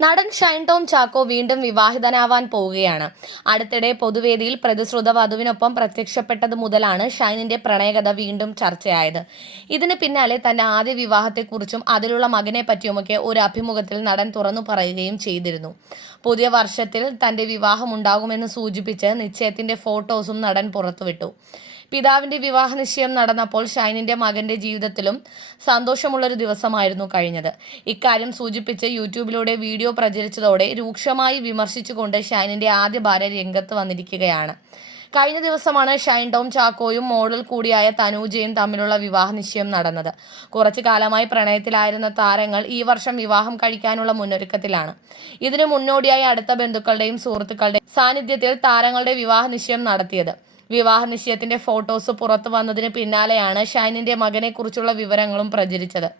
നടൻ ഷൈൻ ടോം ചാക്കോ വീണ്ടും വിവാഹിതനാവാൻ പോവുകയാണ്. അടുത്തിടെ പൊതുവേദിയിൽ പ്രതിശ്രുത വധുവിനൊപ്പം പ്രത്യക്ഷപ്പെട്ടത് മുതലാണ് ഷൈനിന്റെ പ്രണയകഥ വീണ്ടും ചർച്ചയായത്. ഇതിന് പിന്നാലെ തന്റെ ആദ്യ വിവാഹത്തെക്കുറിച്ചും അതിലുള്ള മകനെ പറ്റിയുമൊക്കെ ഒരു അഭിമുഖത്തിൽ നടൻ തുറന്നു പറയുകയും ചെയ്തിരുന്നു. പുതിയ വർഷത്തിൽ തന്റെ വിവാഹം ഉണ്ടാകുമെന്ന് സൂചിപ്പിച്ച് നിശ്ചയത്തിന്റെ ഫോട്ടോസും നടൻ പുറത്തുവിട്ടു. പിതാവിന്റെ വിവാഹ നിശ്ചയം നടന്നപ്പോൾ ഷൈനിന്റെ മകന്റെ ജീവിതത്തിലും സന്തോഷമുള്ളൊരു ദിവസമായിരുന്നു കഴിഞ്ഞത്. ഇക്കാര്യം സൂചിപ്പിച്ച് യൂട്യൂബിലൂടെ വീഡിയോ പ്രചരിച്ചതോടെ രൂക്ഷമായി വിമർശിച്ചുകൊണ്ട് ഷൈനിന്റെ ആദ്യ ഭാര്യ രംഗത്ത് വന്നിരിക്കുകയാണ്. കഴിഞ്ഞ ദിവസമാണ് ഷൈൻ ടോം ചാക്കോയും മോഡൽ കൂടിയായ തനൂജയും തമ്മിലുള്ള വിവാഹ നിശ്ചയം നടന്നത്. കുറച്ചു കാലമായി പ്രണയത്തിലായിരുന്ന താരങ്ങൾ ഈ വർഷം വിവാഹം കഴിക്കാനുള്ള മുന്നൊരുക്കത്തിലാണ്. ഇതിനു മുന്നോടിയായി അടുത്ത ബന്ധുക്കളുടെയും സുഹൃത്തുക്കളുടെയും സാന്നിധ്യത്തിൽ താരങ്ങളുടെ വിവാഹ നിശ്ചയം നടത്തിയത്. വിവാഹ നിശ്ചയത്തിന്റെ ഫോട്ടോസ് പുറത്തു വന്നതിന് പിന്നാലെയാണ് ഷൈനിന്റെ മകനെക്കുറിച്ചുള്ള വിവരങ്ങളും പ്രചരിച്ചത്.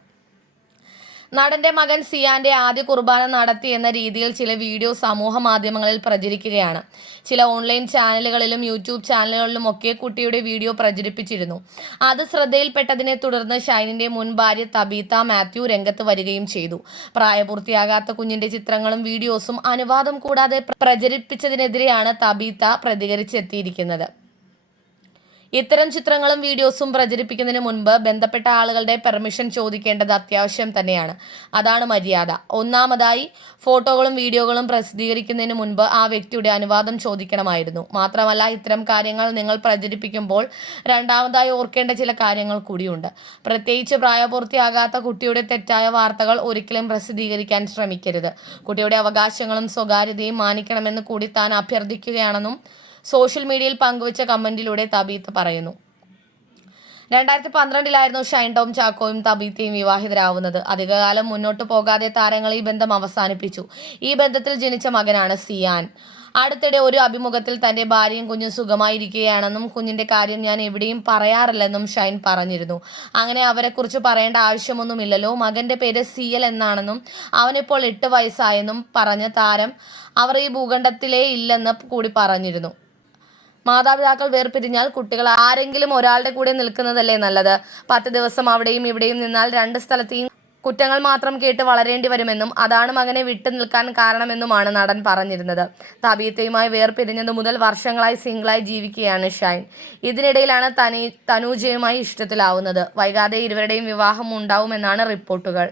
നടന്റെ മകൻ സിയാന്റെ ആദ്യ കുർബാന നടത്തി എന്ന രീതിയിൽ ചില വീഡിയോ സമൂഹ മാധ്യമങ്ങളിൽ പ്രചരിക്കുകയാണ്. ചില ഓൺലൈൻ ചാനലുകളിലും യൂട്യൂബ് ചാനലുകളിലും ഒക്കെ കുട്ടിയുടെ വീഡിയോ പ്രചരിപ്പിച്ചിരുന്നു. അത് ശ്രദ്ധയിൽപ്പെട്ടതിനെ തുടർന്ന് ഷൈനിന്റെ മുൻ ഭാര്യ തബീത മാത്യു രംഗത്ത് വരികയും ചെയ്തു. പ്രായപൂർത്തിയാകാത്ത കുഞ്ഞിന്റെ ചിത്രങ്ങളും വീഡിയോസും അനുവാദം കൂടാതെ പ്രചരിപ്പിച്ചതിനെതിരെയാണ് തബീത പ്രതികരിച്ചെത്തിയിരിക്കുന്നത്. ഇത്തരം ചിത്രങ്ങളും വീഡിയോസും പ്രചരിപ്പിക്കുന്നതിന് മുൻപ് ബന്ധപ്പെട്ട ആളുകളുടെ പെർമിഷൻ ചോദിക്കേണ്ടത് അത്യാവശ്യം തന്നെയാണ്. അതാണ് മര്യാദ. ഒന്നാമതായി ഫോട്ടോകളും വീഡിയോകളും പ്രസിദ്ധീകരിക്കുന്നതിന് മുൻപ് ആ വ്യക്തിയുടെ അനുവാദം ചോദിക്കണമായിരുന്നു. മാത്രമല്ല ഇത്തരം കാര്യങ്ങൾ നിങ്ങൾ പ്രചരിപ്പിക്കുമ്പോൾ രണ്ടാമതായി ഓർക്കേണ്ട ചില കാര്യങ്ങൾ കൂടിയുണ്ട്. പ്രത്യേകിച്ച് പ്രായപൂർത്തിയാകാത്ത കുട്ടിയുടെ തെറ്റായ വാർത്തകൾ ഒരിക്കലും പ്രസിദ്ധീകരിക്കാൻ ശ്രമിക്കരുത്. കുട്ടിയുടെ അവകാശങ്ങളും സ്വകാര്യതയും മാനിക്കണമെന്ന് കൂടി താൻ അഭ്യർത്ഥിക്കുകയാണെന്നും സോഷ്യൽ മീഡിയയിൽ പങ്കുവച്ച കമന്റിലൂടെ തബീത്ത് പറയുന്നു. രണ്ടായിരത്തി പന്ത്രണ്ടിലായിരുന്നു ഷൈൻ ടോം ചാക്കോയും തബീത്തയും വിവാഹിതരാവുന്നത്. അധികകാലം മുന്നോട്ട് പോകാതെ താരങ്ങൾ ഈ ബന്ധം അവസാനിപ്പിച്ചു. ഈ ബന്ധത്തിൽ ജനിച്ച മകനാണ് സിയാൻ. അടുത്തിടെ ഒരു അഭിമുഖത്തിൽ തന്റെ ഭാര്യയും കുഞ്ഞും സുഖമായിരിക്കുകയാണെന്നും കുഞ്ഞിന്റെ കാര്യം ഞാൻ എവിടെയും പറയാറില്ലെന്നും ഷൈൻ പറഞ്ഞിരുന്നു. അങ്ങനെ അവരെക്കുറിച്ച് പറയേണ്ട ആവശ്യമൊന്നുമില്ലല്ലോ. മകന്റെ പേര് സിയൽ എന്നാണെന്നും അവനിപ്പോൾ എട്ട് വയസ്സായെന്നും പറഞ്ഞ താരം അവർ ഈ ഭൂഖണ്ഡത്തിലേ ഇല്ലെന്ന് കൂടി പറഞ്ഞിരുന്നു. മാതാപിതാക്കൾ വേർപിരിഞ്ഞാൽ കുട്ടികൾ ആരെങ്കിലും ഒരാളുടെ കൂടെ നിൽക്കുന്നതല്ലേ നല്ലത്? പത്ത് ദിവസം അവിടെയും ഇവിടെയും നിന്നാൽ രണ്ട് സ്ഥലത്തെയും കുറ്റങ്ങൾ മാത്രം കേട്ട് വളരേണ്ടി വരുമെന്നും അതാണ് മകനെ വിട്ടു നിൽക്കാൻ കാരണമെന്നുമാണ് നടൻ പറഞ്ഞിരുന്നത്. തബീത്തയുമായി വേർപിരിഞ്ഞതു മുതൽ വർഷങ്ങളായി സിംഗിളായി ജീവിക്കുകയാണ് ഷൈൻ. ഇതിനിടയിലാണ് തനി തനൂജയുമായി ഇഷ്ടത്തിലാവുന്നത്. വൈകാതെ ഇരുവരുടെയും വിവാഹം ഉണ്ടാവുമെന്നാണ് റിപ്പോർട്ടുകൾ.